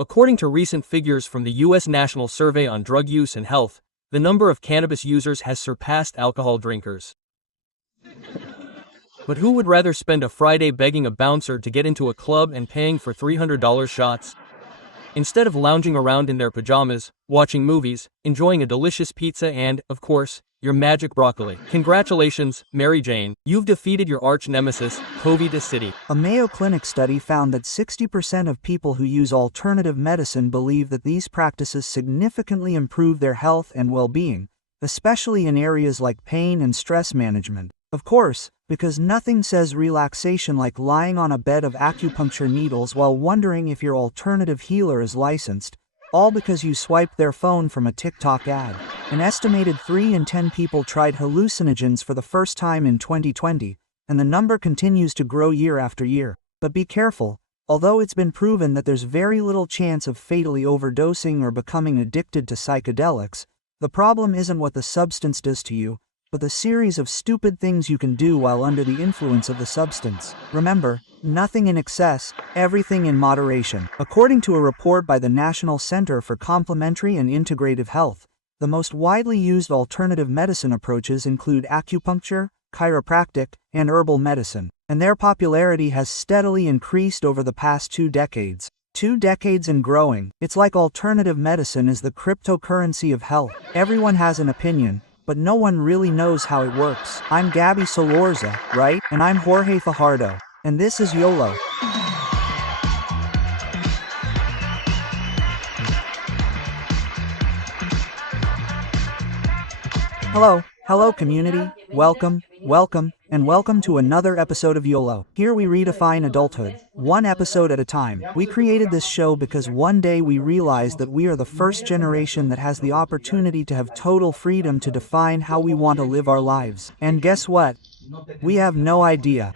According to recent figures from the U.S. National Survey on Drug Use and Health, the number of cannabis users has surpassed alcohol drinkers. But who would rather spend a Friday begging a bouncer to get into a club and paying for $300 shots? Instead of lounging around in their pajamas, watching movies, enjoying a delicious pizza and, of course, your magic broccoli. Congratulations, Mary Jane, you've defeated your arch nemesis, COVID-19. A Mayo Clinic study found that 60% of people who use alternative medicine believe that these practices significantly improve their health and well-being, especially in areas like pain and stress management. Of course, because nothing says relaxation like lying on a bed of acupuncture needles while wondering if your alternative healer is licensed, all because you swiped their phone from a TikTok ad. An estimated 3 in 10 people tried hallucinogens for the first time in 2020, and the number continues to grow year after year. But be careful, although it's been proven that there's very little chance of fatally overdosing or becoming addicted to psychedelics, the problem isn't what the substance does to you, but the series of stupid things you can do while under the influence of the substance. Remember, nothing in excess, everything in moderation. According to a report by the National Center for Complementary and Integrative Health, the most widely used alternative medicine approaches include acupuncture, chiropractic, and herbal medicine, and their popularity has steadily increased over the past 2 decades. 2 decades and growing. It's like alternative medicine is the cryptocurrency of health. Everyone has an opinion, but no one really knows how it works. I'm Gabby Solorza, right? And I'm Jorge Fajardo. And this is YOLO. Hello community, welcome, and welcome to another episode of YOLO. Here we redefine adulthood, one episode at a time. We created this show because one day we realized that we are the first generation that has the opportunity to have total freedom to define how we want to live our lives. And guess what? We have no idea.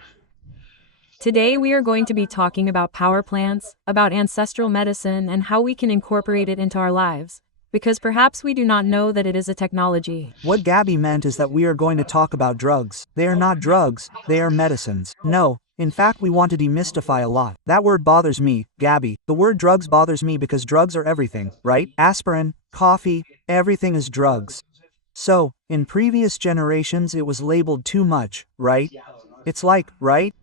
Today we are going to be talking about power plants, about ancestral medicine, and how we can incorporate it into our lives. Because perhaps we do not know that it is a technology. What Gabby meant is that we are going to talk about drugs. They are not drugs, they are medicines. No, in fact we want to demystify a lot. That word bothers me, Gabby. The word drugs bothers me because drugs are everything, right? Aspirin, coffee, everything is drugs. So, in previous generations it was labeled too much, right? It's like, right?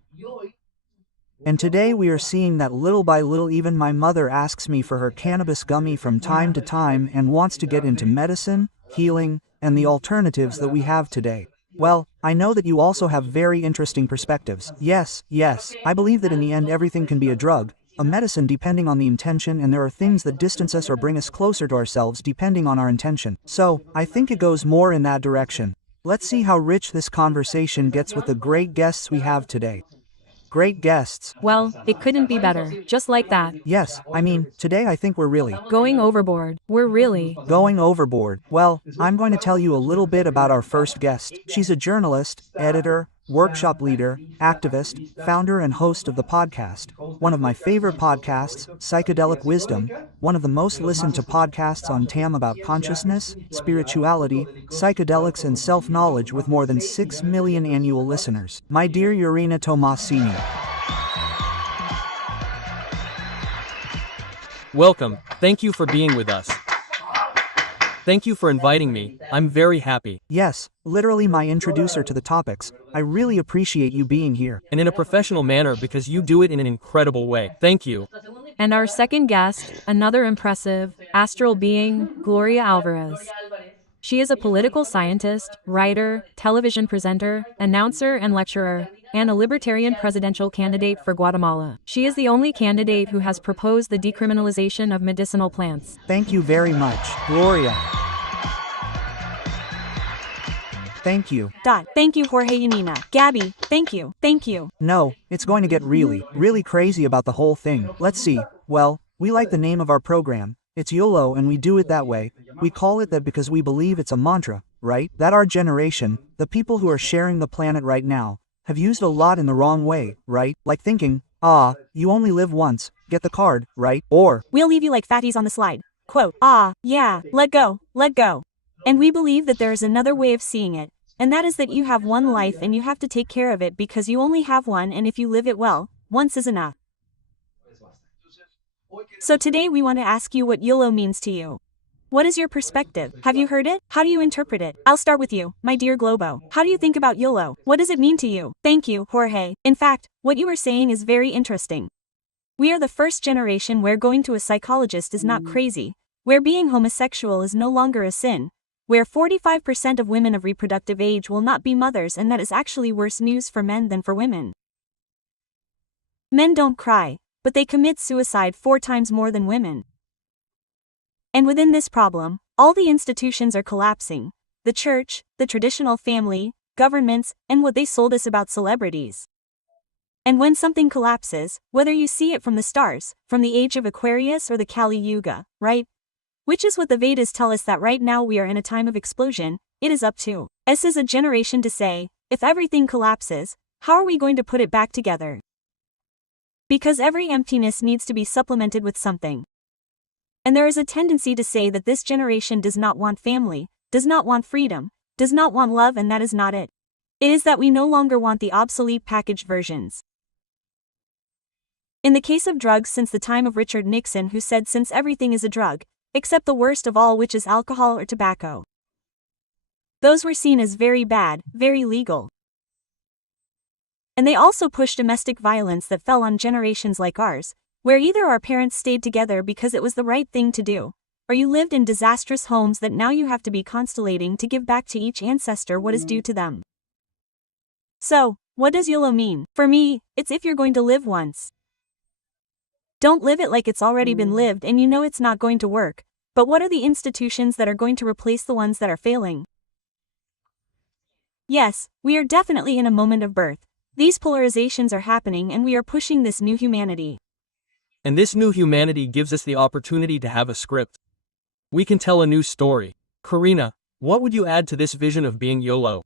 And today we are seeing that little by little even my mother asks me for her cannabis gummy from time to time and wants to get into medicine, healing, and the alternatives that we have today. Well, I know that you also have very interesting perspectives. Yes, I believe that in the end everything can be a drug, a medicine depending on the intention, and there are things that distance us or bring us closer to ourselves depending on our intention. So, I think it goes more in that direction. Let's see how rich this conversation gets with the great guests we have today. Great guests. Well, it couldn't be better, just like that. Yes, I mean, today I think we're really going overboard. We're really going overboard. Well, I'm going to tell you a little bit about our first guest. She's a journalist, editor, workshop leader, activist, founder and host of the podcast, one of my favorite podcasts, Psychedelic Wisdom, one of the most listened to podcasts on TAM about consciousness, spirituality, psychedelics and self-knowledge with more than 6 million annual listeners. My dear Urena Tomasini. Welcome, thank you for being with us. Thank you for inviting me, I'm very happy. Yes, literally my introducer to the topics. I really appreciate you being here. And in a professional manner because you do it in an incredible way. Thank you. And our second guest, another impressive, astral being, Gloria Alvarez. She is a political scientist, writer, television presenter, announcer and lecturer, and a libertarian presidential candidate for Guatemala. She is the only candidate who has proposed the decriminalization of medicinal plants. Thank you very much, Gloria. Thank you. Thank you, Jorge Yanina. Gabby, thank you. No, it's going to get really crazy about the whole thing. Let's see. Well, we like the name of our program. It's YOLO and we do it that way. We call it that because we believe it's a mantra, right? That our generation, the people who are sharing the planet right now, have used a lot in the wrong way, right? Like thinking, you only live once, get the card, right? Or, we'll leave you like fatties on the slide. Quote, yeah, let go. And we believe that there is another way of seeing it, and that is that you have one life and you have to take care of it because you only have one, and if you live it well, once is enough. So today we want to ask you what YOLO means to you. What is your perspective? Have you heard it? How do you interpret it? I'll start with you, my dear Globo. How do you think about YOLO? What does it mean to you? Thank you, Jorge. In fact, what you are saying is very interesting. We are the first generation where going to a psychologist is not crazy, where being homosexual is no longer a sin, where 45% of women of reproductive age will not be mothers, and that is actually worse news for men than for women. Men don't cry, but they commit suicide 4 times more than women. And within this problem, all the institutions are collapsing: the church, the traditional family, governments, and what they sold us about celebrities. And when something collapses, whether you see it from the stars, from the age of Aquarius or the Kali Yuga, right? Which is what the Vedas tell us, that right now we are in a time of explosion, it is up to us as a generation to say, if everything collapses, how are we going to put it back together? Because every emptiness needs to be supplemented with something. And there is a tendency to say that this generation does not want family, does not want freedom, does not want love, and that is not it. It is that we no longer want the obsolete packaged versions. In the case of drugs, since the time of Richard Nixon, who said since everything is a drug, except the worst of all, which is alcohol or tobacco. Those were seen as very bad, very legal. And they also pushed domestic violence that fell on generations like ours, where either our parents stayed together because it was the right thing to do, or you lived in disastrous homes that now you have to be constellating to give back to each ancestor what is due to them. So, what does YOLO mean? For me, it's if you're going to live once, don't live it like it's already been lived and you know it's not going to work, but what are the institutions that are going to replace the ones that are failing? Yes, we are definitely in a moment of birth. These polarizations are happening and we are pushing this new humanity. And this new humanity gives us the opportunity to have a script. We can tell a new story. Karina, what would you add to this vision of being YOLO?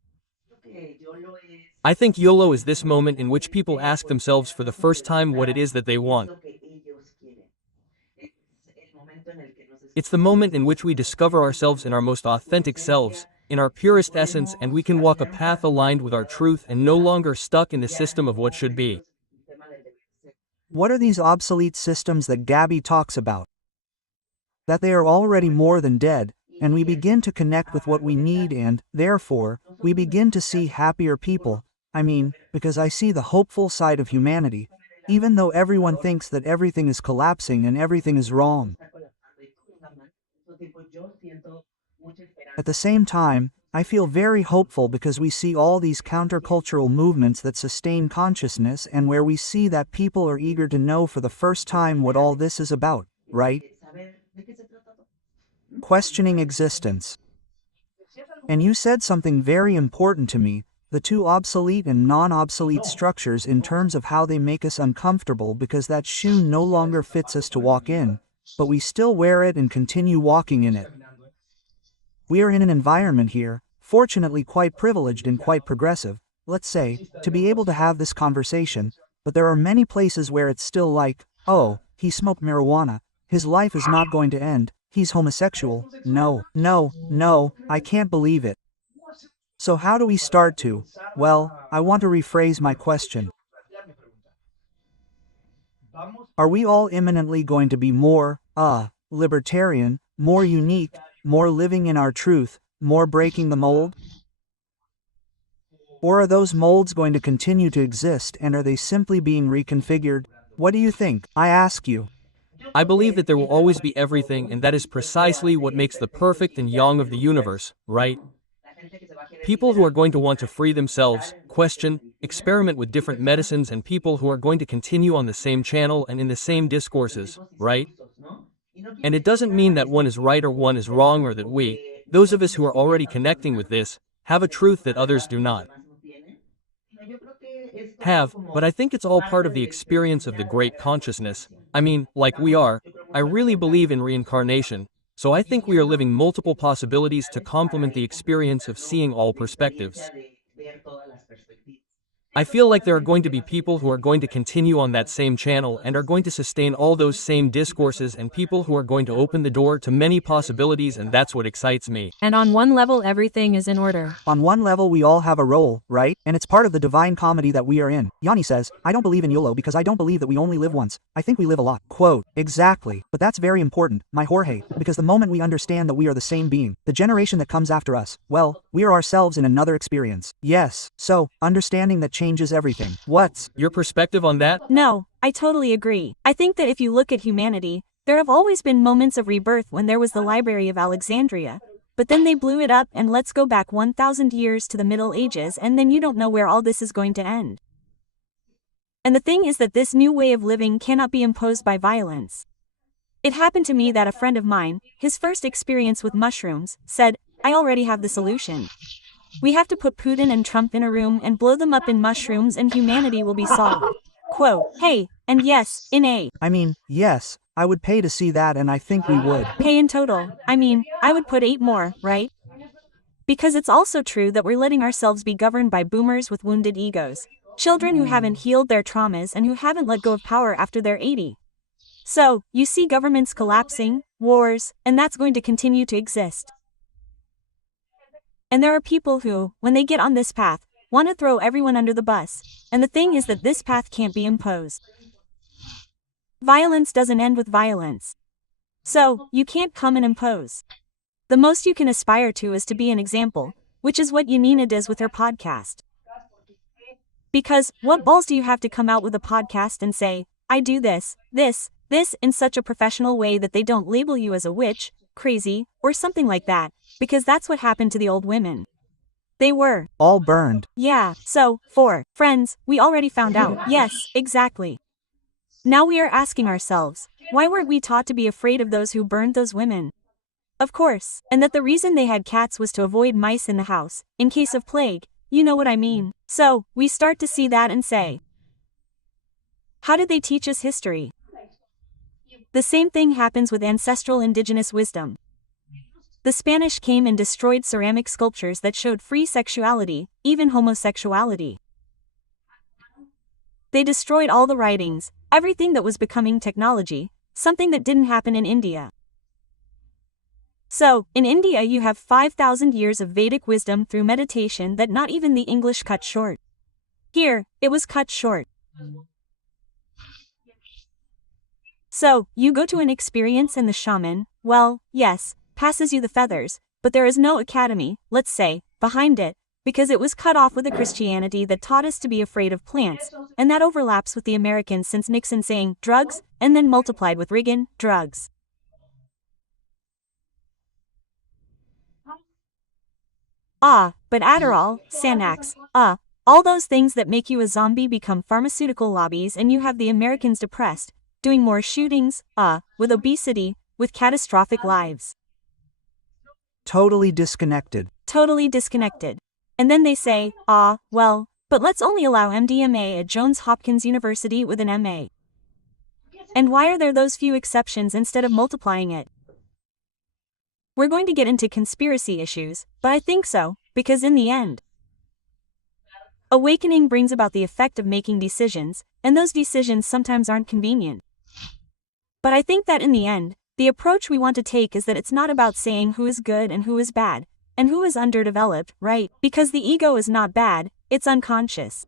I think YOLO is this moment in which people ask themselves for the first time what it is that they want. It's the moment in which we discover ourselves in our most authentic selves, in our purest essence, and we can walk a path aligned with our truth and no longer stuck in the system of what should be. What are these obsolete systems that Gabby talks about? That they are already more than dead, and we begin to connect with what we need, and, therefore, we begin to see happier people. I mean, because I see the hopeful side of humanity, even though everyone thinks that everything is collapsing and everything is wrong. At the same time, I feel very hopeful because we see all these countercultural movements that sustain consciousness and where we see that people are eager to know for the first time what all this is about, right? Questioning existence. And you said something very important to me, the two obsolete and non-obsolete structures in terms of how they make us uncomfortable because that shoe no longer fits us to walk in, but we still wear it and continue walking in it. We are in an environment here, fortunately quite privileged and quite progressive, let's say, to be able to have this conversation, but there are many places where it's still like, oh, he smoked marijuana, his life is not going to end, he's homosexual, no, I can't believe it. So how do we start to, well, I want to rephrase my question. Are we all imminently going to be more, libertarian, more unique, more living in our truth, more breaking the mold? Or are those molds going to continue to exist and are they simply being reconfigured? What do you think? I ask you. I believe that there will always be everything, and that is precisely what makes the perfect and yang of the universe, right? People who are going to want to free themselves, question, experiment with different medicines, and people who are going to continue on the same channel and in the same discourses, right? And it doesn't mean that one is right or one is wrong, or that we, those of us who are already connecting with this, have a truth that others do not have, but I think it's all part of the experience of the great consciousness. I mean, like we are, I really believe in reincarnation, so I think we are living multiple possibilities to complement the experience of seeing all perspectives. I feel like there are going to be people who are going to continue on that same channel and are going to sustain all those same discourses, and people who are going to open the door to many possibilities, and that's what excites me. And on one level, everything is in order. On one level, we all have a role, right? And it's part of the divine comedy that we are in. Yanni says, I don't believe in YOLO because I don't believe that we only live once. I think we live a lot. Quote, exactly. But that's very important, my Jorge, because the moment we understand that we are the same being, the generation that comes after us, well, we are ourselves in another experience. Yes. So, understanding that changes everything. What's your perspective on that? No, I totally agree. I think that if you look at humanity, there have always been moments of rebirth when there was the Library of Alexandria. But then they blew it up, and let's go back 1,000 years to the Middle Ages, and then you don't know where all this is going to end. And the thing is that this new way of living cannot be imposed by violence. It happened to me that a friend of mine, his first experience with mushrooms, said, I already have the solution. We have to put Putin and Trump in a room and blow them up in mushrooms and humanity will be solved. Quote, hey, and yes, I mean, yes, I would pay to see that, and I think we would. Pay in total. I mean, I would put 8 more, right? Because it's also true that we're letting ourselves be governed by boomers with wounded egos. Children who haven't healed their traumas and who haven't let go of power after they're 80. So, you see governments collapsing, wars, and that's going to continue to exist. And there are people who, when they get on this path, want to throw everyone under the bus, and the thing is that this path can't be imposed. Violence doesn't end with violence. So, you can't come and impose. The most you can aspire to is to be an example, which is what Yanina does with her podcast. Because, what balls do you have to come out with a podcast and say, I do this, in such a professional way that they don't label you as a witch, crazy, or something like that, because that's what happened to the old women. They were all burned. Yeah, so, friends, we already found out. Yes, exactly. Now we are asking ourselves, why weren't we taught to be afraid of those who burned those women? Of course, and that the reason they had cats was to avoid mice in the house, in case of plague, you know what I mean. So, we start to see that and say, how did they teach us history? The same thing happens with ancestral indigenous wisdom. The Spanish came and destroyed ceramic sculptures that showed free sexuality, even homosexuality. They destroyed all the writings, everything that was becoming technology, something that didn't happen in India. So, in India you have 5,000 years of Vedic wisdom through meditation that not even the English cut short. Here, it was cut short. So, you go to an experience and the shaman, well, yes, passes you the feathers, but there is no academy, let's say, behind it, because it was cut off with a Christianity that taught us to be afraid of plants, and that overlaps with the Americans since Nixon saying, drugs, and then multiplied with Reagan, drugs. But Adderall, Xanax, all those things that make you a zombie become pharmaceutical lobbies, and you have the Americans depressed, doing more shootings, with obesity, with catastrophic lives. Totally disconnected. Totally disconnected. And then they say, well, but let's only allow MDMA at Johns Hopkins University with an MA. And why are there those few exceptions instead of multiplying it? We're going to get into conspiracy issues, but I think so, because in the end, awakening brings about the effect of making decisions, and those decisions sometimes aren't convenient. But I think that in the end, the approach we want to take is that it's not about saying who is good and who is bad, and who is underdeveloped, right? Because the ego is not bad, it's unconscious.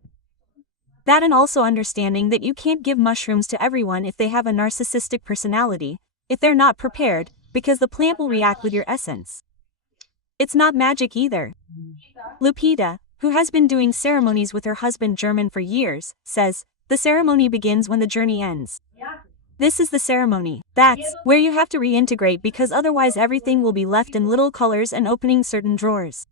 That, and also understanding that you can't give mushrooms to everyone if they have a narcissistic personality, if they're not prepared, because the plant will react with your essence. It's not magic either. Lupita, who has been doing ceremonies with her husband German for years, says, the ceremony begins when the journey ends. This is the ceremony. That's where you have to reintegrate, because otherwise everything will be left in little colors and opening certain drawers.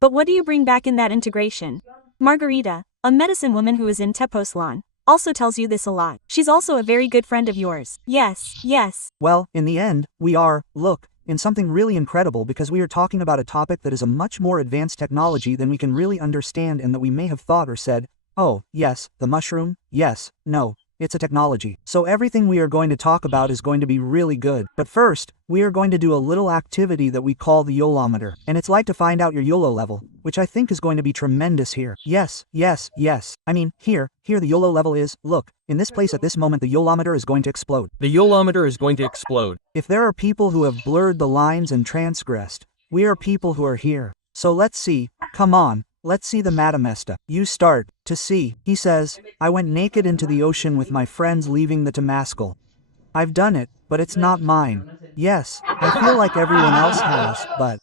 But what do you bring back in that integration? Margarita, a medicine woman who is in Tepoztlan, also tells you this a lot. She's also a very good friend of yours. Yes. Well, in the end, we are, look, in something really incredible, because we are talking about a topic that is a much more advanced technology than we can really understand, and that we may have thought or said, oh, yes, the mushroom, yes, no, it's a technology. So everything we are going to talk about is going to be really good. But first, we are going to do a little activity that we call the Yolometer. And it's like to find out your YOLO level, which I think is going to be tremendous here. Yes. I mean, here the YOLO level is, look, in this place at this moment the Yolometer is going to explode. The Yolometer is going to explode. If there are people who have blurred the lines and transgressed, we are people who are here. So let's see, come on. Let's see the Matamesta. You start. To see. He says, I went naked into the ocean with my friends leaving the Temascal. I've done it, but it's not mine. Yes, I feel like everyone else has, but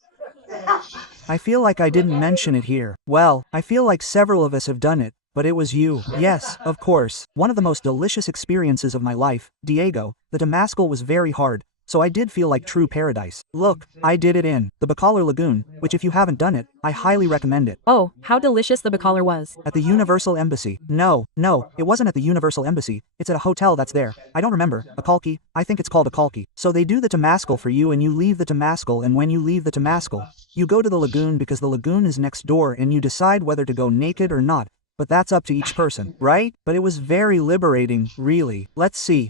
I feel like I didn't mention it here. Well, I feel like several of us have done it, but it was you. Yes, of course. One of the most delicious experiences of my life, Diego. The Temascal was very hard, so I did feel like true paradise. Look, I did it in the Bacolor Lagoon, which if you haven't done it, I highly recommend it. Oh, how delicious the Bacolor was. At the Universal Embassy. No, it wasn't at the Universal Embassy, it's at a hotel that's there. I don't remember, Akalki, I think it's called Akalki. So they do the Temascal for you and you leave the Temascal, and when you leave the Temascal, you go to the lagoon because the lagoon is next door and you decide whether to go naked or not, but that's up to each person, right? But it was very liberating, really. Let's see.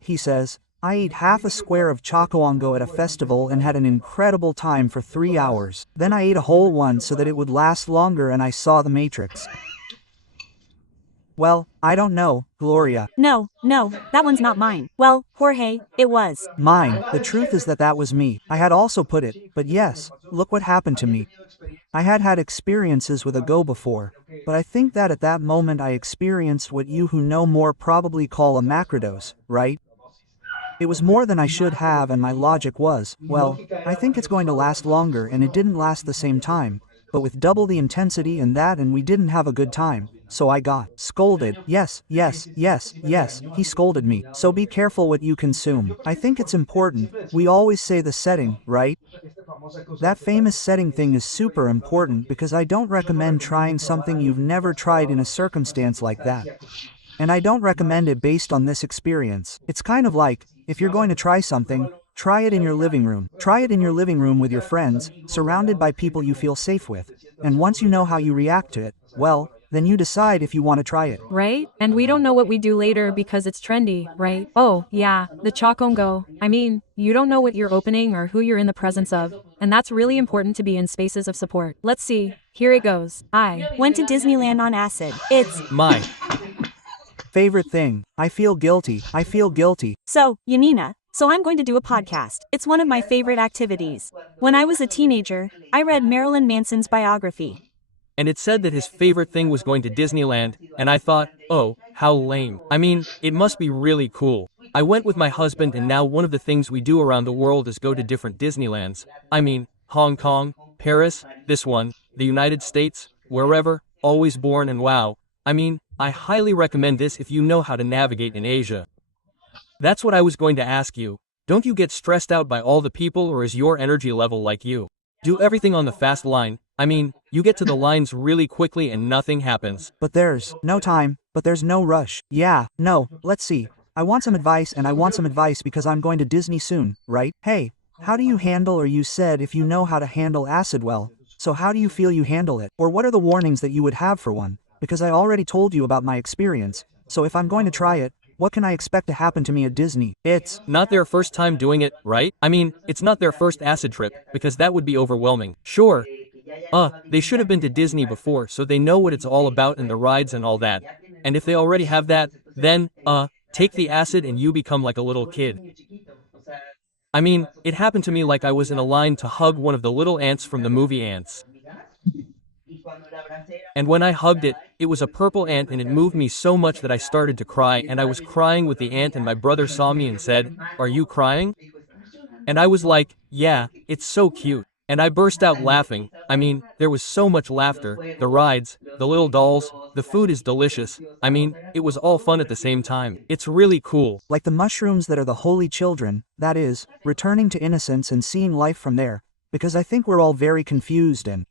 He says, I ate half a square of chocoongo at a festival and had an incredible time for 3 hours. Then I ate a whole one so that it would last longer and I saw the Matrix. Well, I don't know, Gloria. No, that one's not mine. Well, Jorge, it was. Mine. The truth is that that was me. I had also put it, but yes, look what happened to me. I had experiences with a go before, but I think that at that moment I experienced what you who know more probably call a macrodose, right? It was more than I should have, and my logic was, well, I think it's going to last longer, and it didn't last the same time, but with double the intensity and we didn't have a good time. So I got scolded. Yes, he scolded me. So be careful what you consume. I think it's important. We always say the setting, right? That famous setting thing is super important because I don't recommend trying something you've never tried in a circumstance like that. And I don't recommend it based on this experience. It's kind of like, if you're going to try something, try it in your living room. Try it in your living room with your friends, surrounded by people you feel safe with. And once you know how you react to it, well, then you decide if you want to try it. Right? And we don't know what we do later because it's trendy, right? Oh, yeah, the chocongo. I mean, you don't know what you're opening or who you're in the presence of. And that's really important to be in spaces of support. Let's see. Here it goes. I went to Disneyland on acid. It's mine. Favorite thing. I feel guilty. So, Yanina, so I'm going to do a podcast. It's one of my favorite activities. When I was a teenager, I read Marilyn Manson's biography. And it said that his favorite thing was going to Disneyland, and I thought, oh, how lame. I mean, it must be really cool. I went with my husband, and now one of the things we do around the world is go to different Disneylands. I mean, Hong Kong, Paris, this one, the United States, wherever, always born, and wow. I mean, I highly recommend this if you know how to navigate in Asia. That's what I was going to ask you. Don't you get stressed out by all the people, or is your energy level like you? Do everything on the fast line. I mean, you get to the lines really quickly and nothing happens. But there's no time, but there's no rush. Yeah, no, let's see. I want some advice because I'm going to Disney soon, right? Hey, how do you handle, or you said if you know how to handle acid well, so how do you feel you handle it? Or what are the warnings that you would have for one? Because I already told you about my experience, so if I'm going to try it, what can I expect to happen to me at Disney? It's not their first time doing it, right? I mean, it's not their first acid trip, because that would be overwhelming. Sure. They should have been to Disney before, so they know what it's all about and the rides and all that. And if they already have that, then, take the acid and you become like a little kid. I mean, it happened to me like I was in a line to hug one of the little ants from the movie Ants. And when I hugged it, it was a purple ant and it moved me so much that I started to cry, and I was crying with the ant, and my brother saw me and said, "Are you crying?" And I was like, "Yeah, it's so cute." And I burst out laughing. I mean, there was so much laughter, the rides, the little dolls, the food is delicious. I mean, it was all fun at the same time. It's really cool. Like the mushrooms that are the holy children, that is, returning to innocence and seeing life from there, because I think we're all very confused, and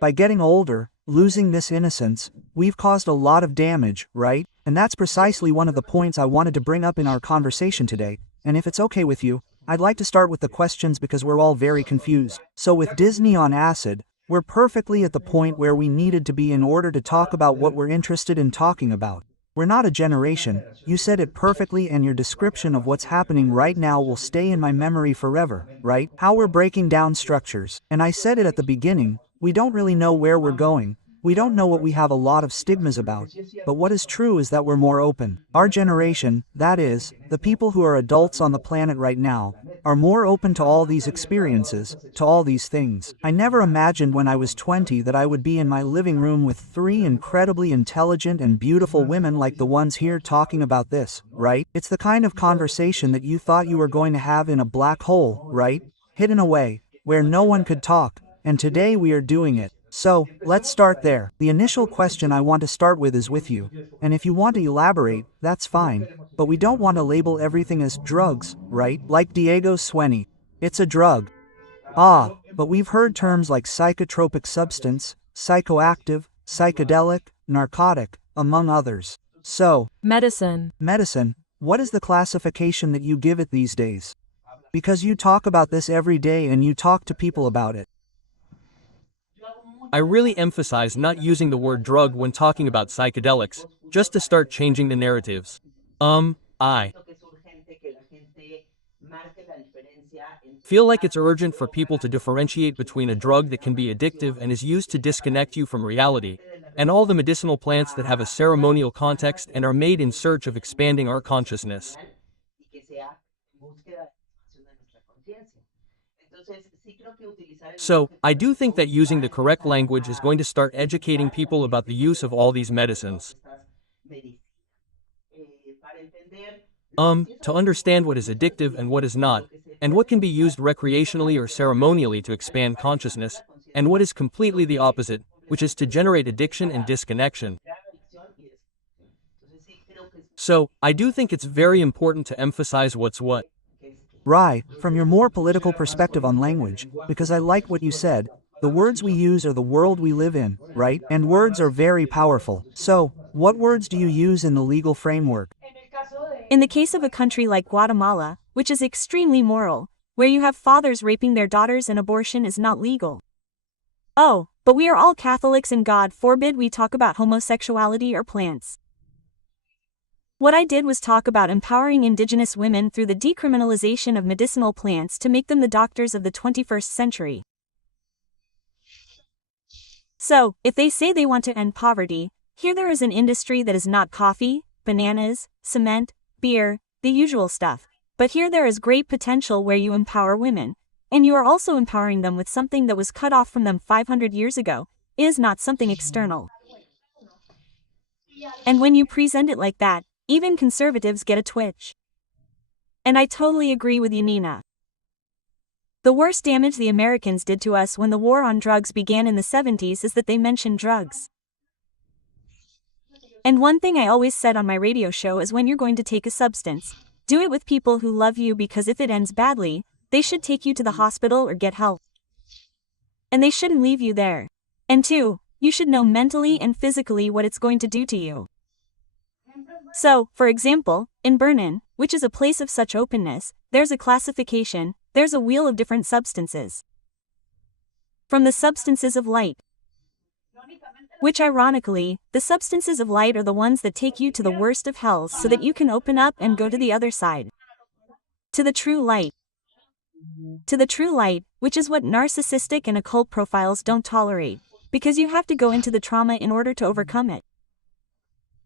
by getting older, losing this innocence, we've caused a lot of damage, right? And that's precisely one of the points I wanted to bring up in our conversation today, and if it's okay with you, I'd like to start with the questions because we're all very confused. So with Disney on acid, we're perfectly at the point where we needed to be in order to talk about what we're interested in talking about. We're not a generation. You said it perfectly, and your description of what's happening right now will stay in my memory forever, right? How we're breaking down structures. And I said it at the beginning, we don't really know where we're going. We don't know what we have a lot of stigmas about. But what is true is that we're more open. Our generation, that is, the people who are adults on the planet right now, are more open to all these experiences, to all these things. I never imagined when I was 20 that I would be in my living room with 3 incredibly intelligent and beautiful women like the ones here talking about this, right? It's the kind of conversation that you thought you were going to have in a black hole, right? Hidden away, where no one could talk, and today we are doing it. So, let's start there. The initial question I want to start with is with you. And if you want to elaborate, that's fine. But we don't want to label everything as drugs, right? Like Diego Sueni. It's a drug. Ah, but we've heard terms like psychotropic substance, psychoactive, psychedelic, narcotic, among others. So, Medicine. What is the classification that you give it these days? Because you talk about this every day and you talk to people about it. I really emphasize not using the word drug when talking about psychedelics, just to start changing the narratives. I feel like it's urgent for people to differentiate between a drug that can be addictive and is used to disconnect you from reality, and all the medicinal plants that have a ceremonial context and are made in search of expanding our consciousness. So, I do think that using the correct language is going to start educating people about the use of all these medicines. To understand what is addictive and what is not, and what can be used recreationally or ceremonially to expand consciousness, and what is completely the opposite, which is to generate addiction and disconnection. So, I do think it's very important to emphasize what's what. Right, from your more political perspective on language, because I like what you said, the words we use are the world we live in, right? And words are very powerful. So, what words do you use in the legal framework? In the case of a country like Guatemala, which is extremely moral, where you have fathers raping their daughters and abortion is not legal. Oh, but we are all Catholics and God forbid we talk about homosexuality or plants. What I did was talk about empowering indigenous women through the decriminalization of medicinal plants to make them the doctors of the 21st century. So, if they say they want to end poverty, here there is an industry that is not coffee, bananas, cement, beer, the usual stuff. But here there is great potential where you empower women, and you are also empowering them with something that was cut off from them 500 years ago, is not something external. And when you present it like that, even conservatives get a twitch. And I totally agree with you, Nina. The worst damage the Americans did to us when the war on drugs began in the 70s is that they mentioned drugs. And one thing I always said on my radio show is when you're going to take a substance, do it with people who love you, because if it ends badly, they should take you to the hospital or get help. And they shouldn't leave you there. And 2, you should know mentally and physically what it's going to do to you. So, for example, in Berlin, which is a place of such openness, there's a classification, there's a wheel of different substances. From the substances of light. Which ironically, the substances of light are the ones that take you to the worst of hells so that you can open up and go to the other side. To the true light. To the true light, which is what narcissistic and occult profiles don't tolerate, because you have to go into the trauma in order to overcome it.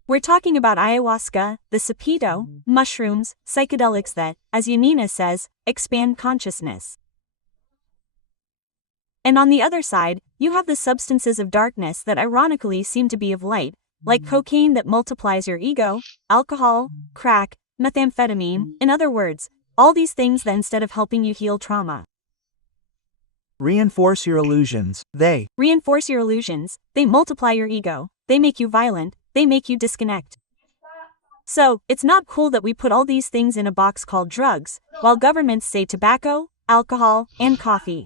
We're talking about ayahuasca, the sapito, mushrooms, psychedelics that, as Yanina says, expand consciousness. And on the other side, you have the substances of darkness that ironically seem to be of light, like cocaine that multiplies your ego, alcohol, crack, methamphetamine, in other words, all these things that instead of helping you heal trauma, reinforce your illusions. They reinforce your illusions, they multiply your ego, they make you violent, they make you disconnect. So, it's not cool that we put all these things in a box called drugs, while governments say tobacco, alcohol, and coffee.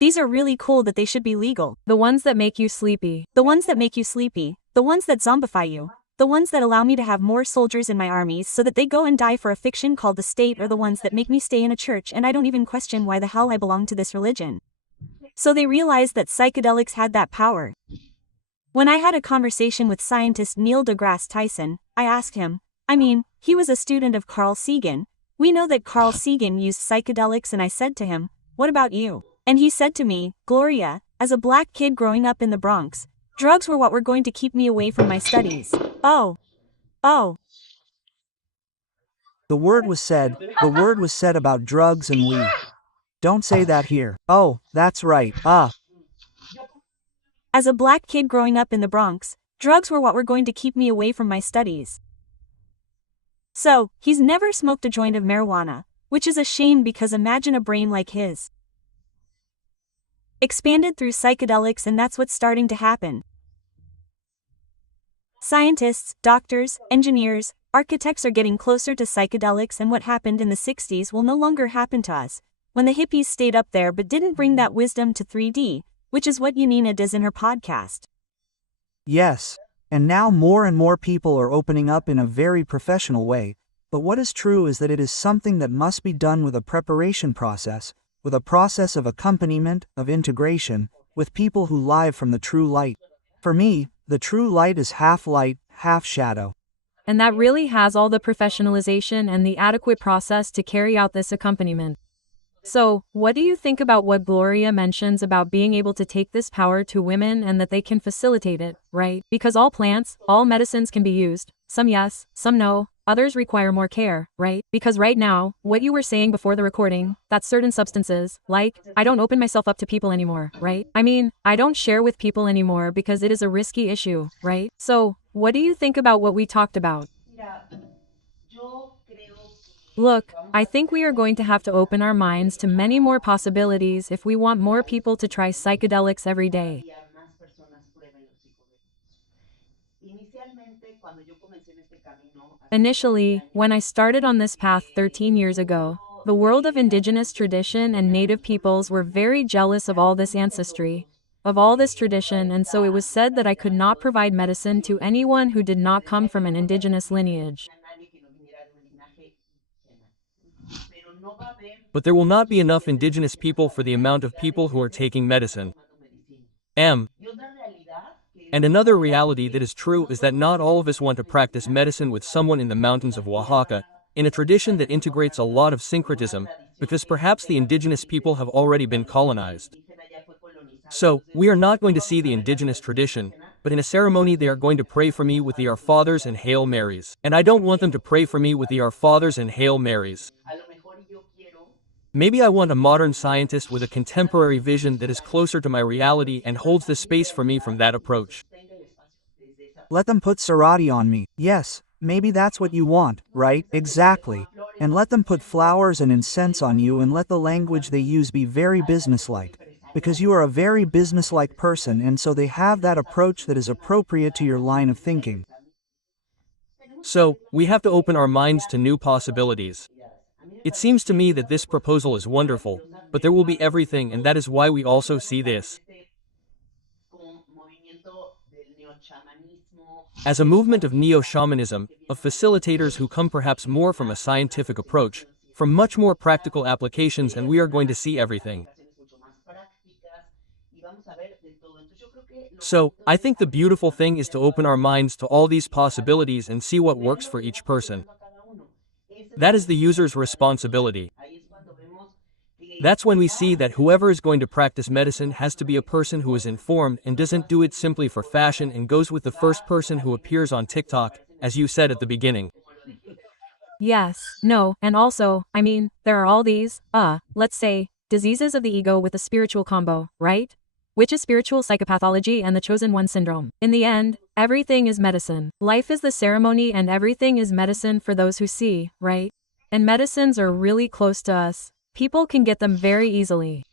These are really cool that they should be legal. The ones that make you sleepy. The ones that make you sleepy. The ones that zombify you. The ones that allow me to have more soldiers in my armies so that they go and die for a fiction called the state, are the ones that make me stay in a church and I don't even question why the hell I belong to this religion. So they realized that psychedelics had that power. When I had a conversation with scientist Neil deGrasse Tyson, I asked him, he was a student of Carl Sagan. We know that Carl Sagan used psychedelics, and I said to him, what about you? And he said to me, Gloria, as a black kid growing up in the Bronx, drugs were what were going to keep me away from my studies. Oh. The word was said about drugs and we. Don't say that here. Oh, that's right. As a black kid growing up in the Bronx, drugs were what were going to keep me away from my studies. So, he's never smoked a joint of marijuana, which is a shame because imagine a brain like his. Expanded through psychedelics, and that's what's starting to happen. Scientists, doctors, engineers, architects are getting closer to psychedelics, and what happened in the 60s will no longer happen to us, when the hippies stayed up there but didn't bring that wisdom to 3D, which is what Yanina does in her podcast. Yes, and now more and more people are opening up in a very professional way, but what is true is that it is something that must be done with a preparation process, with a process of accompaniment, of integration, with people who live from the true light. For me, the true light is half light, half shadow. And that really has all the professionalization and the adequate process to carry out this accompaniment. So, what do you think about what Gloria mentions about being able to take this power to women and that they can facilitate it, right? Because all plants, all medicines can be used, some yes, some no, others require more care, right? Because right now, what you were saying before the recording, that certain substances, like, I don't open myself up to people anymore, right? I don't share with people anymore because it is a risky issue, right? So, what do you think about what we talked about? Look, I think we are going to have to open our minds to many more possibilities if we want more people to try psychedelics every day. Initially, when I started on this path 13 years ago, the world of indigenous tradition and native peoples were very jealous of all this ancestry, of all this tradition, and so it was said that I could not provide medicine to anyone who did not come from an indigenous lineage. But there will not be enough indigenous people for the amount of people who are taking medicine. And another reality that is true is that not all of us want to practice medicine with someone in the mountains of Oaxaca, in a tradition that integrates a lot of syncretism, because perhaps the indigenous people have already been colonized. So, we are not going to see the indigenous tradition, but in a ceremony they are going to pray for me with the Our Fathers and Hail Marys. And I don't want them to pray for me with the Our Fathers and Hail Marys. Maybe I want a modern scientist with a contemporary vision that is closer to my reality and holds the space for me from that approach. Let them put sarati on me. Yes, maybe that's what you want, right? Exactly. And let them put flowers and incense on you, and let the language they use be very businesslike. Because you are a very businesslike person, and so they have that approach that is appropriate to your line of thinking. So, we have to open our minds to new possibilities. It seems to me that this proposal is wonderful, but there will be everything, and that is why we also see this as a movement of neo-shamanism, of facilitators who come perhaps more from a scientific approach, from much more practical applications, and we are going to see everything. So, I think the beautiful thing is to open our minds to all these possibilities and see what works for each person. That is the user's responsibility. That's when we see that whoever is going to practice medicine has to be a person who is informed and doesn't do it simply for fashion and goes with the first person who appears on TikTok, as you said at the beginning. Yes, no, and also, there are all these, let's say, diseases of the ego with a spiritual combo, right? Which is spiritual psychopathology and the chosen one syndrome. In the end, everything is medicine. Life is the ceremony and everything is medicine for those who see, right? And medicines are really close to us. People can get them very easily.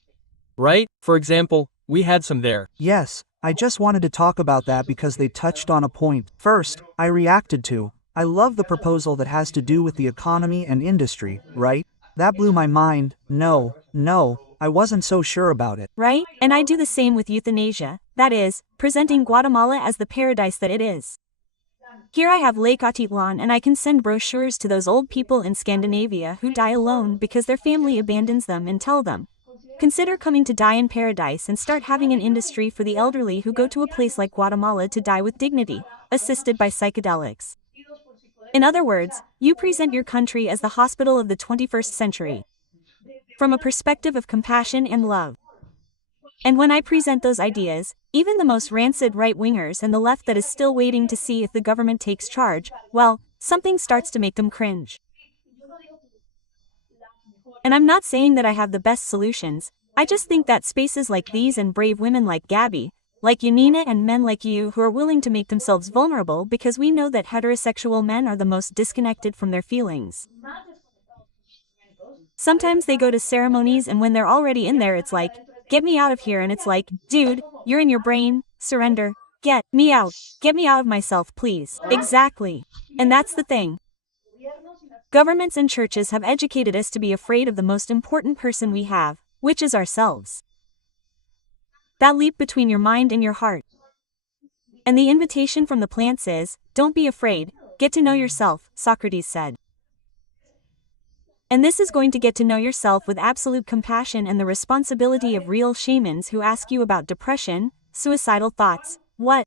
Right? For example, we had some there. Yes, I just wanted to talk about that because they touched on a point. First, I reacted to, I love the proposal that has to do with the economy and industry, right? That blew my mind. No, I wasn't so sure about it. Right? And I do the same with euthanasia, that is, presenting Guatemala as the paradise that it is. Here I have Lake Atitlan, and I can send brochures to those old people in Scandinavia who die alone because their family abandons them and tell them, Consider coming to die in paradise and start having an industry for the elderly who go to a place like Guatemala to die with dignity, assisted by psychedelics. In other words, you present your country as the hospital of the 21st century, from a perspective of compassion and love. And when I present those ideas, even the most rancid right-wingers and the left that is still waiting to see if the government takes charge, well, something starts to make them cringe. And I'm not saying that I have the best solutions, I just think that spaces like these and brave women like Gabby, like Yanina and men like you who are willing to make themselves vulnerable because we know that heterosexual men are the most disconnected from their feelings. Sometimes they go to ceremonies and when they're already in there it's like, get me out of here, and it's like, dude, you're in your brain, surrender, get me out of myself please. Exactly. And that's the thing. Governments and churches have educated us to be afraid of the most important person we have, which is ourselves. That leap between your mind and your heart. And the invitation from the plants is, don't be afraid, get to know yourself, Socrates said. And this is going to get to know yourself with absolute compassion and the responsibility of real shamans who ask you about depression, suicidal thoughts, what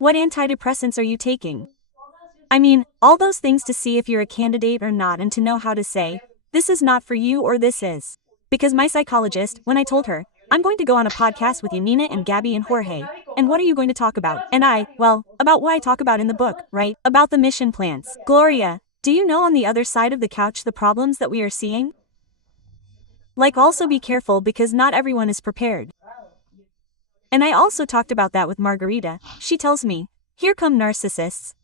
antidepressants are you taking? I mean, all those things to see if you're a candidate or not and to know how to say, this is not for you or this is. Because my psychologist, when I told her, I'm going to go on a podcast with Yanina and Gabby and Jorge, and what are you going to talk about? And well, about what I talk about in the book, right? About the mission plans. Gloria, do you know on the other side of the couch the problems that we are seeing? Like also be careful because not everyone is prepared. And I also talked about that with Margarita. She tells me, here come narcissists,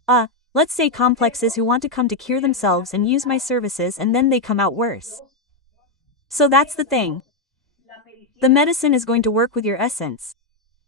let's say complexes who want to come to cure themselves and use my services and then they come out worse. So that's the thing. The medicine is going to work with your essence.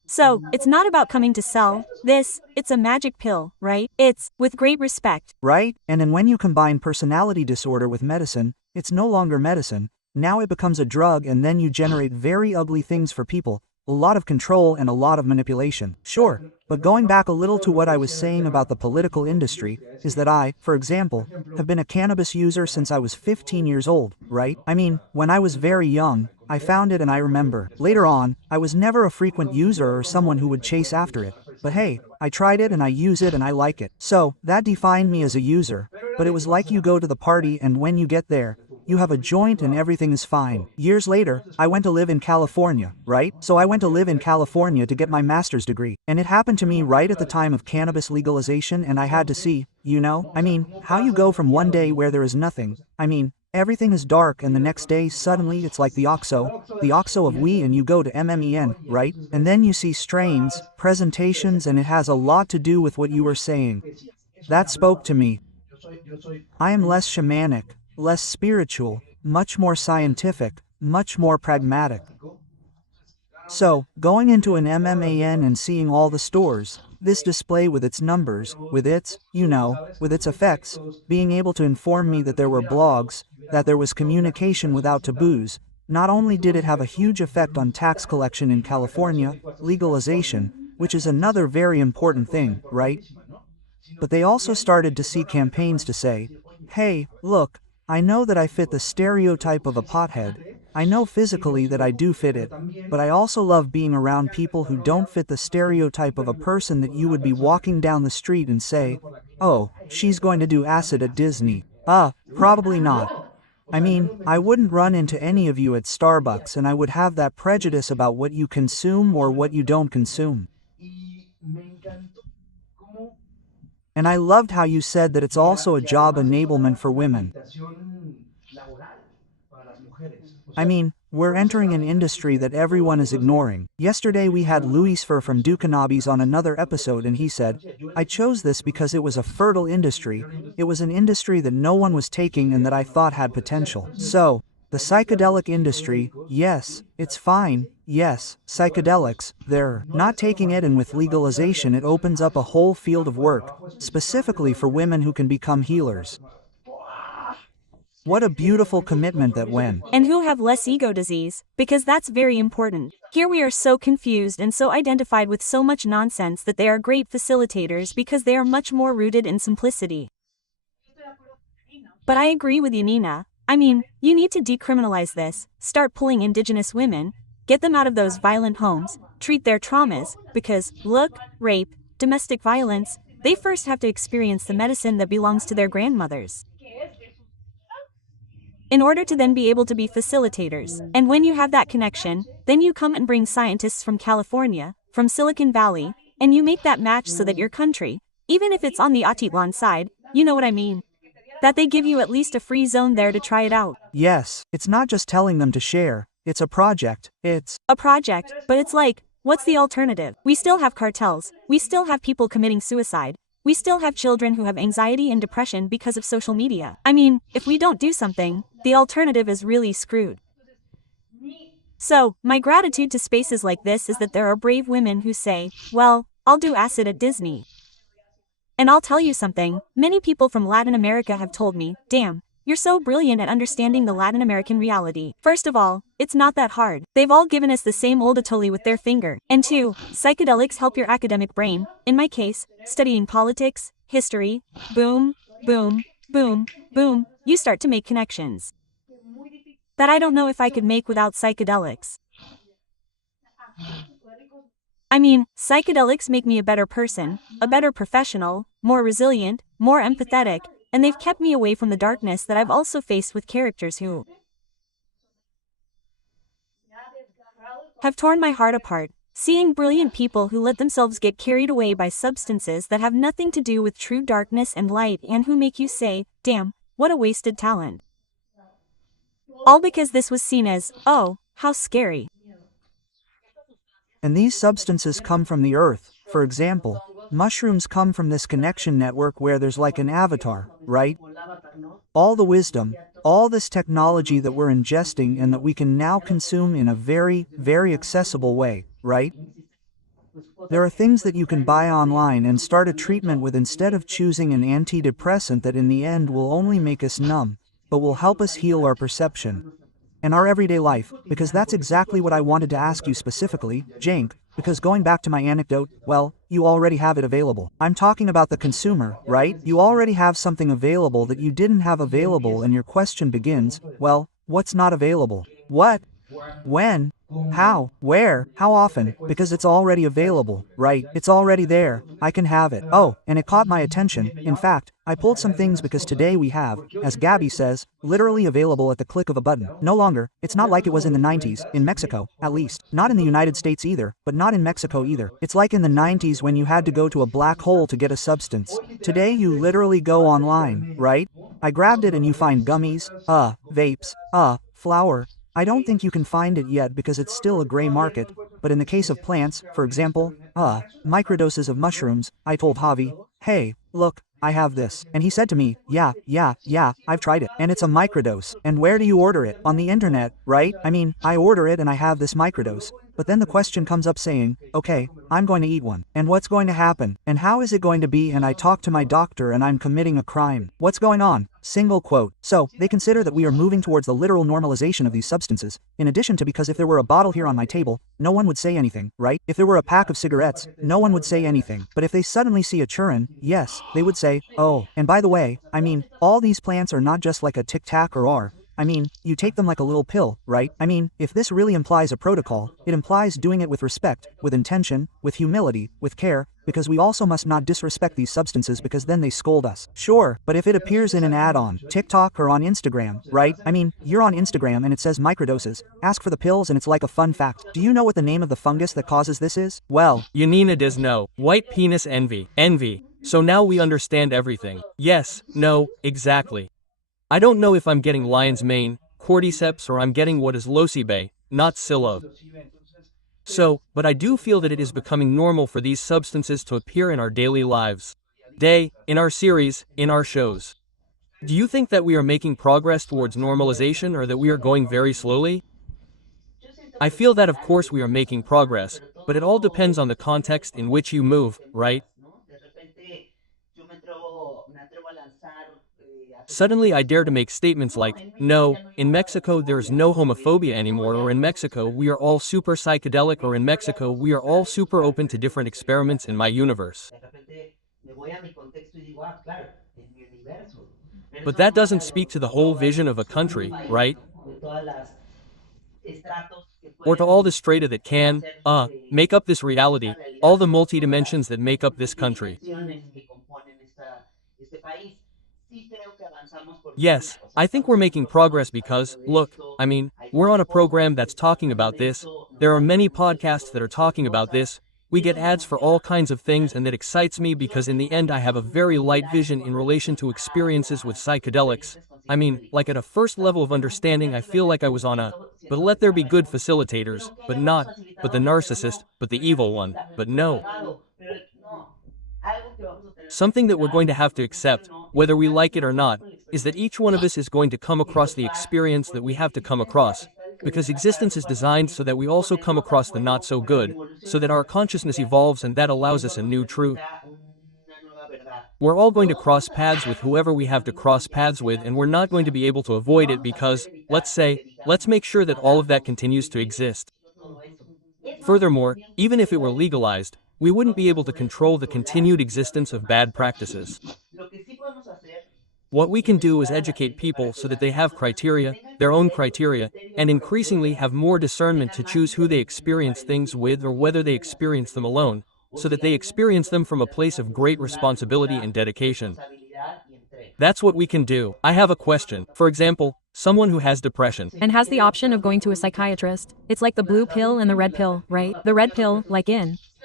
So, it's not about coming to sell this, it's a magic pill, right? It's, with great respect. Right? And then when you combine personality disorder with medicine, it's no longer medicine, now it becomes a drug and then you generate very ugly things for people, a lot of control and a lot of manipulation. Sure, but going back a little to what I was saying about the political industry, is that I, for example, have been a cannabis user since I was 15 years old, right? I mean, when I was very young, I found it and I remember. Later on, I was never a frequent user or someone who would chase after it. But hey, I tried it and I use it and I like it. So, that defined me as a user. But it was like you go to the party and when you get there, you have a joint and everything is fine. Years later, I went to live in California, right? So I went to live in California to get my master's degree. And it happened to me right at the time of cannabis legalization and I had to see, how you go from one day where there is nothing, everything is dark and the next day suddenly it's like the OXO of we and you go to MMEN, right? And then you see strains, presentations and it has a lot to do with what you were saying. That spoke to me. I am less shamanic, less spiritual, much more scientific, much more pragmatic. So, going into an MMAN and seeing all the stores, this display with its numbers, with its, with its effects, being able to inform me that there were blogs, that there was communication without taboos, not only did it have a huge effect on tax collection in California, legalization, which is another very important thing, right? But they also started to see campaigns to say, hey, look, I know that I fit the stereotype of a pothead, I know physically that I do fit it, but I also love being around people who don't fit the stereotype of a person that you would be walking down the street and say, oh, she's going to do acid at Disney. Probably not. I wouldn't run into any of you at Starbucks and I would have that prejudice about what you consume or what you don't consume. And I loved how you said that it's also a job enablement for women. We're entering an industry that everyone is ignoring. Yesterday we had Luis Fer from Ducanabis on another episode and he said, I chose this because it was a fertile industry, it was an industry that no one was taking and that I thought had potential. So, the psychedelic industry, yes, it's fine, yes, psychedelics, they're not taking it, and with legalization it opens up a whole field of work, specifically for women who can become healers. What a beautiful commitment that when. And who have less ego disease, because that's very important. Here we are so confused and so identified with so much nonsense that they are great facilitators because they are much more rooted in simplicity. But I agree with Yanina, I mean, you need to decriminalize this, start pulling indigenous women, get them out of those violent homes, treat their traumas, because, look, rape, domestic violence, they first have to experience the medicine that belongs to their grandmothers, in order to then be able to be facilitators. And when you have that connection, then you come and bring scientists from California, from Silicon Valley, and you make that match so that your country, even if it's on the Atitlan side, you know what I mean, that they give you at least a free zone there to try it out. Yes, it's not just telling them to share, it's a project, it's A project, but it's like, what's the alternative? We still have cartels, we still have people committing suicide, we still have children who have anxiety and depression because of social media. I mean, if we don't do something, the alternative is really screwed. So, my gratitude to spaces like this is that there are brave women who say, well, I'll do acid at Disney. And I'll tell you something, many people from Latin America have told me, damn, you're so brilliant at understanding the Latin American reality. First of all, it's not that hard. They've all given us the same old atole with their finger. And two, psychedelics help your academic brain, in my case, studying politics, history, boom, boom, boom, boom, you start to make connections that I don't know if I could make without psychedelics. I mean, psychedelics make me a better person, a better professional, more resilient, more empathetic, and they've kept me away from the darkness that I've also faced with characters who have torn my heart apart, seeing brilliant people who let themselves get carried away by substances that have nothing to do with true darkness and light and who make you say, damn, what a wasted talent. All because this was seen as, oh, how scary. And these substances come from the earth. For example, mushrooms come from this connection network where there's like an avatar, right? All the wisdom, all this technology that we're ingesting and that we can now consume in a very, very accessible way, right? There are things that you can buy online and start a treatment with instead of choosing an antidepressant that in the end will only make us numb, but will help us heal our perception and our everyday life, because that's exactly what I wanted to ask you specifically, Jank, because going back to my anecdote, well, you already have it available. I'm talking about the consumer, right? You already have something available that you didn't have available and your question begins, well, what's not available? What? When? How? Where? How often? Because it's already available, right? It's already there. I can have it. Oh, and it caught my attention. In fact, I pulled some things because today we have, as Gabby says, literally available at the click of a button. No longer, it's not like it was in the 90s, in Mexico, at least. Not in the United States either, but not in Mexico either. It's like in the 90s when you had to go to a black hole to get a substance. Today you literally go online, right? I grabbed it and you find gummies, vapes, flour. I don't think you can find it yet because it's still a gray market, but in the case of plants, for example, microdoses of mushrooms, I told Javi, hey, look, I have this. And he said to me, yeah, I've tried it. And it's a microdose. And where do you order it? On the internet, right? I mean, I order it and I have this microdose. But then the question comes up saying, okay, I'm going to eat one. And what's going to happen? And how is it going to be? And I talk to my doctor and I'm committing a crime. What's going on? Single quote. So, they consider that we are moving towards the literal normalization of these substances, in addition to because if there were a bottle here on my table, no one would say anything, right? If there were a pack of cigarettes, no one would say anything. But if they suddenly see a churn, yes, they would say, oh, and by the way, I mean, all these plants are not just like a Tic Tac or R. I mean, you take them like a little pill, right? I mean, if this really implies a protocol, it implies doing it with respect, with intention, with humility, with care, because we also must not disrespect these substances because then they scold us. Sure, but if it appears in an ad on TikTok or on Instagram, right? I mean, you're on Instagram and it says microdoses. Ask for the pills and it's like a fun fact. Do you know what the name of the fungus that causes this is? Well, Yanina does know. White penis envy. Envy. So now we understand everything. Yes, no, exactly. I don't know if I'm getting lion's mane, cordyceps, or I'm getting what is locibe, not psyllo. So, but I do feel that it is becoming normal for these substances to appear in our daily lives. In our series, in our shows. Do you think that we are making progress towards normalization or that we are going very slowly? I feel that of course we are making progress, but it all depends on the context in which you move, right? Suddenly I dare to make statements like, no, in Mexico there's no homophobia anymore, or in Mexico we are all super psychedelic, or in Mexico we are all super open to different experiments in my universe. But that doesn't speak to the whole vision of a country, right? Or to all the strata that can, make up this reality, all the multi-dimensions that make up this country. Yes, I think we're making progress because, look, I mean, we're on a program that's talking about this, there are many podcasts that are talking about this, we get ads for all kinds of things, and that excites me because in the end I have a very light vision in relation to experiences with psychedelics. I mean, like at a first level of understanding I feel like I was on a, but let there be good facilitators, but the narcissist, but the evil one, but no. Something that we're going to have to accept, whether we like it or not, is that each one of us is going to come across the experience that we have to come across, because existence is designed so that we also come across the not so good, so that our consciousness evolves and that allows us a new truth. We're all going to cross paths with whoever we have to cross paths with, and we're not going to be able to avoid it because, let's make sure that all of that continues to exist. Furthermore, even if it were legalized, we wouldn't be able to control the continued existence of bad practices. What we can do is educate people so that they have criteria, their own criteria, and increasingly have more discernment to choose who they experience things with or whether they experience them alone, so that they experience them from a place of great responsibility and dedication. That's what we can do. I have a question. For example, someone who has depression. And has the option of going to a psychiatrist. It's like the blue pill and the red pill, right? The red pill, like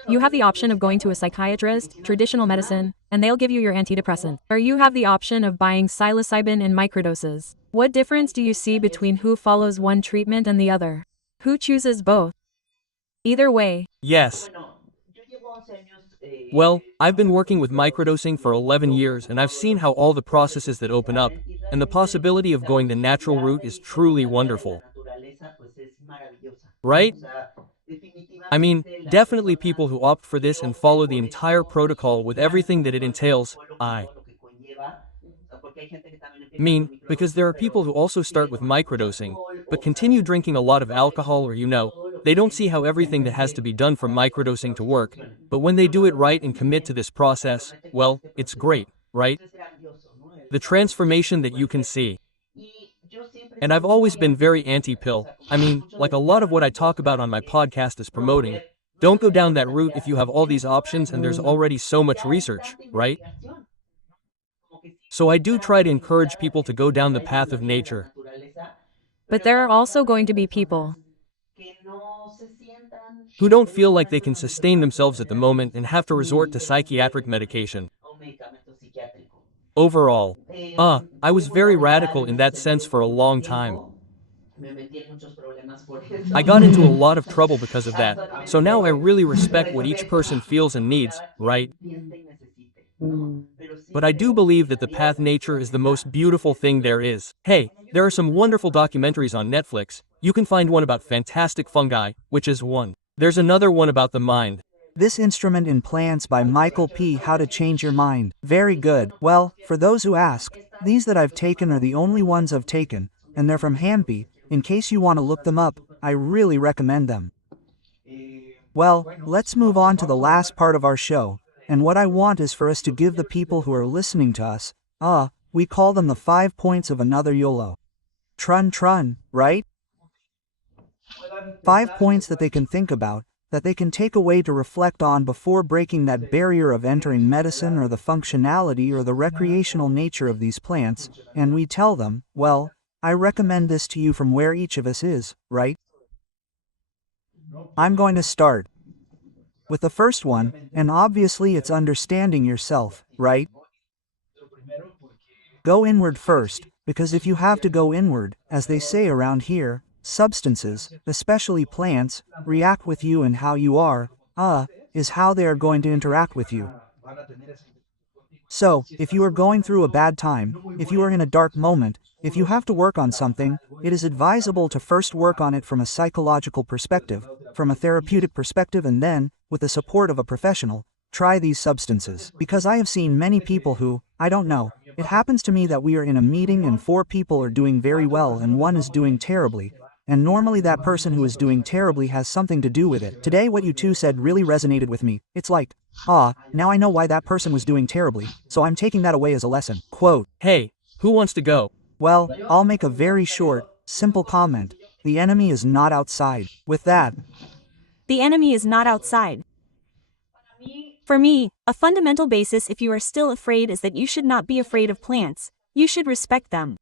you have the option of going to a psychiatrist, traditional medicine, and they'll give you your antidepressant. Or you have the option of buying psilocybin in microdoses. What difference do you see between who follows one treatment and the other? Who chooses both? Either way. Yes. Well, I've been working with microdosing for 11 years and I've seen how all the processes that open up, and the possibility of going the natural route is truly wonderful. Right? I mean, definitely people who opt for this and follow the entire protocol with everything that it entails, I mean, because there are people who also start with microdosing, but continue drinking a lot of alcohol or they don't see how everything that has to be done from microdosing to work, but when they do it right and commit to this process, well, it's great, right? The transformation that you can see. And I've always been very anti-pill. I mean, like a lot of what I talk about on my podcast is promoting. Don't go down that route if you have all these options and there's already so much research, right? So I do try to encourage people to go down the path of nature. But there are also going to be people who don't feel like they can sustain themselves at the moment and have to resort to psychiatric medication. Overall, I was very radical in that sense for a long time. I got into a lot of trouble because of that, so now I really respect what each person feels and needs, right? But I do believe that the path nature is the most beautiful thing there is. Hey, there are some wonderful documentaries on Netflix. You can find one about fantastic fungi, which is one. There's another one about the mind. This instrument in plants by Michael P. How to Change Your Mind. Very good. Well, for those who ask, these that I've taken are the only ones I've taken, and they're from Hampi. In case you want to look them up, I really recommend them. Well, let's move on to the last part of our show, and what I want is for us to give the people who are listening to us, we call them the 5 points of another YOLO. Trun, right? 5 points that they can think about, that they can take away to reflect on before breaking that barrier of entering medicine or the functionality or the recreational nature of these plants, and we tell them, well, I recommend this to you from where each of us is, right? I'm going to start with the first one, and obviously it's understanding yourself, right? Go inward first, because if you have to go inward, as they say around here, substances, especially plants, react with you and how you are, is how they are going to interact with you. So, if you are going through a bad time, if you are in a dark moment, if you have to work on something, it is advisable to first work on it from a psychological perspective, from a therapeutic perspective, and then, with the support of a professional, try these substances. Because I have seen many people who, I don't know, it happens to me that we are in a meeting and 4 people are doing very well and one is doing terribly. and normally that person who is doing terribly has something to do with it. Today what you two said really resonated with me. It's like, now I know why that person was doing terribly, so I'm taking that away as a lesson. Quote, Hey, who wants to go? well, I'll make a very short, simple comment. The enemy is not outside. With that, The enemy is not outside. For me, a fundamental basis if you are still afraid is that you should not be afraid of plants, you should respect them.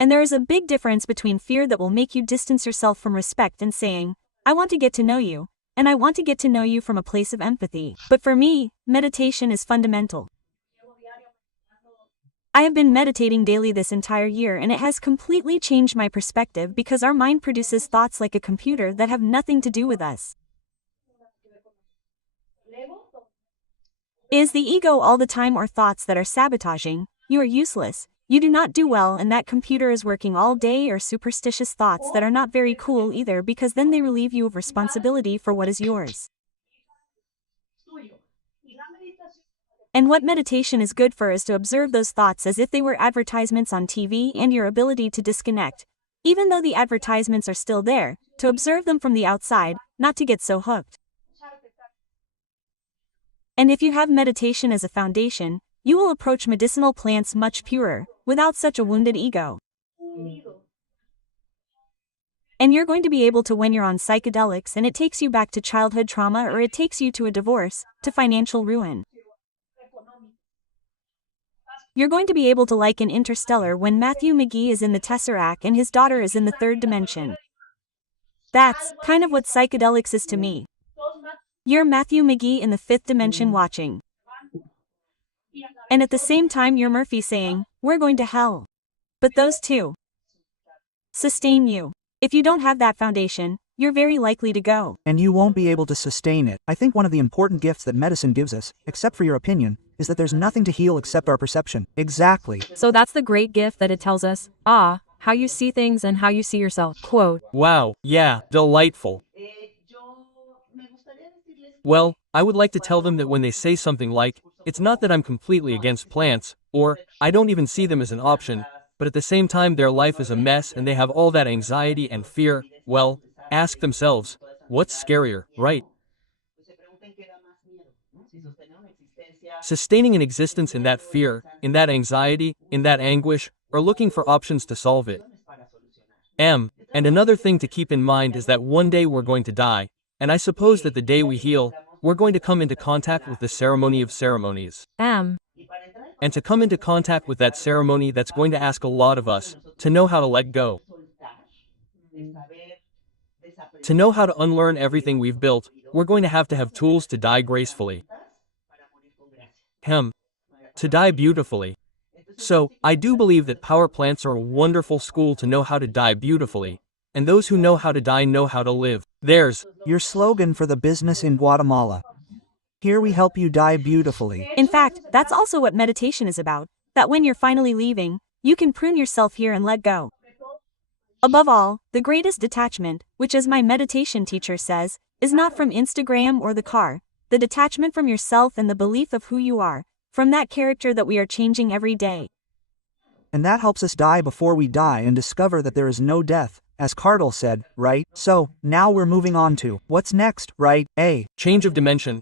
And there is a big difference between fear that will make you distance yourself from respect and saying, I want to get to know you, and I want to get to know you from a place of empathy. But for me, meditation is fundamental. I have been meditating daily this entire year and it has completely changed my perspective because our mind produces thoughts like a computer that have nothing to do with us. Is the ego all the time or thoughts that are sabotaging? You are useless, you do not do well, and that computer is working all day, or superstitious thoughts that are not very cool either because then they relieve you of responsibility for what is yours. And what meditation is good for is to observe those thoughts as if they were advertisements on TV and your ability to disconnect, even though the advertisements are still there, to observe them from the outside, not to get so hooked. And if you have meditation as a foundation, you will approach medicinal plants much purer, without such a wounded ego. And you're going to be able to when you're on psychedelics and it takes you back to childhood trauma or it takes you to a divorce, to financial ruin. You're going to be able to like in Interstellar when Matthew McGee is in the Tesseract and his daughter is in the third dimension. That's kind of what psychedelics is to me. You're Matthew McGee in the fifth dimension watching. And at the same time you're Murphy saying, we're going to hell. But those two sustain you. If you don't have that foundation, you're very likely to go. and you won't be able to sustain it. I think one of the important gifts that medicine gives us, except for your opinion, is that there's nothing to heal except our perception. Exactly. So that's the great gift that it tells us, how you see things and how you see yourself. Quote, Wow, yeah, delightful. Well, I would like to tell them that when they say something like, it's not that I'm completely against plants, or, I don't even see them as an option, but at the same time their life is a mess and they have all that anxiety and fear, well, ask themselves, what's scarier, right? Sustaining an existence in that fear, in that anxiety, in that anguish, or looking for options to solve it. And another thing to keep in mind is that one day we're going to die, and I suppose that the day we heal, we're going to come into contact with the ceremony of ceremonies. M. And to come into contact with that ceremony, that's going to ask a lot of us, to know how to let go. To know how to unlearn everything we've built, we're going to have tools to die gracefully. To die beautifully. So, I do believe that power plants are a wonderful school to know how to die beautifully. And those who know how to die know how to live. There's Your slogan for the business in Guatemala. Here we help you die beautifully. In fact, that's also what meditation is about, that when you're finally leaving, you can prune yourself here and let go. Above all, the greatest detachment, which as my meditation teacher says, is not from Instagram or the car, the detachment from yourself and the belief of who you are, from that character that we are changing every day. And that helps us die before we die and discover that there is no death, as Cardinal said, right? So, now we're moving on to, what's next, right? change of dimension,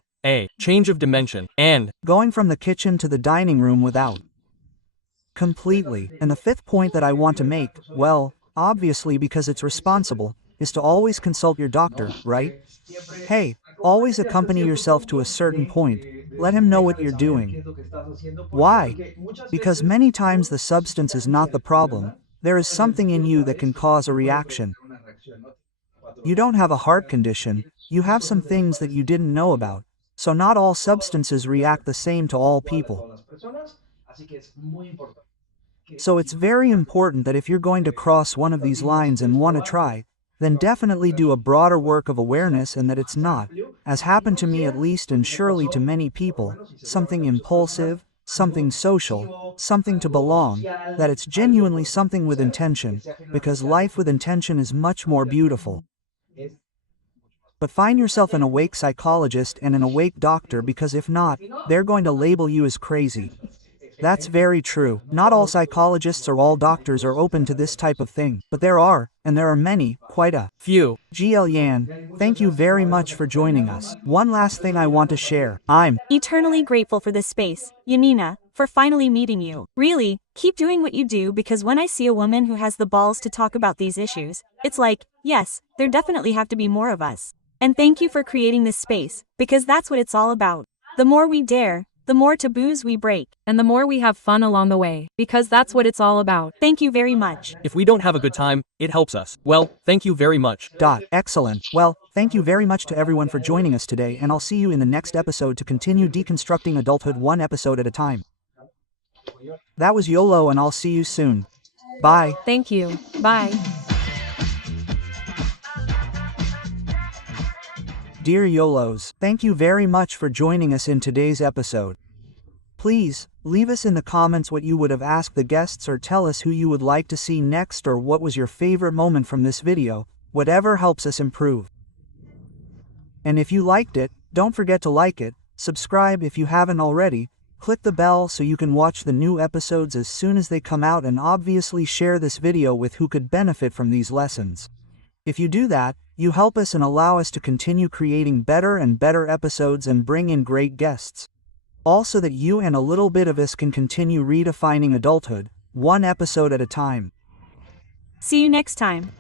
change of dimension, and Going from the kitchen to the dining room without. Completely. And the fifth point that I want to make, well, obviously because it's responsible, is to always consult your doctor, right? Hey, always accompany yourself to a certain point. Let him know what you're doing. Why? Because many times the substance is not the problem. There is something in you that can cause a reaction. You don't have a heart condition, you have some things that you didn't know about. So not all substances react the same to all people. So it's very important that if you're going to cross one of these lines and want to try, then definitely do a broader work of awareness, and that it's not, as happened to me at least and surely to many people, something impulsive, something social, something to belong, that it's genuinely something with intention, because life with intention is much more beautiful. But find yourself an awake psychologist and an awake doctor, because if not, they're going to label you as crazy. That's very true. Not all psychologists or all doctors are open to this type of thing, but there are, and there are many, quite a Few. GL Yan, thank you very much for joining us. One last thing I want to share. I'm Eternally grateful for this space, Yanina, for finally meeting you. Really, keep doing what you do because when I see a woman who has the balls to talk about these issues, it's like, yes, there definitely have to be more of us. And thank you for creating this space, because that's what it's all about. The more we dare, the more taboos we break. And the more we have fun along the way, because that's what it's all about. Thank you very much. If we don't have a good time, it helps us. Well, thank you very much. Excellent. Well, thank you very much to everyone for joining us today, and I'll see you in the next episode to continue deconstructing adulthood one episode at a time. That was YOLO, and I'll see you soon. Bye. Thank you. Bye. Dear YOLOs, thank you very much for joining us in today's episode. Please, leave us in the comments what you would have asked the guests, or tell us who you would like to see next, or what was your favorite moment from this video, whatever helps us improve. And if you liked it, don't forget to like it, subscribe if you haven't already, click the bell so you can watch the new episodes as soon as they come out, and obviously share this video with who could benefit from these lessons. If you do that, you help us and allow us to continue creating better and better episodes and bring in great guests. Also that you and a little bit of us can continue redefining adulthood, one episode at a time. See you next time.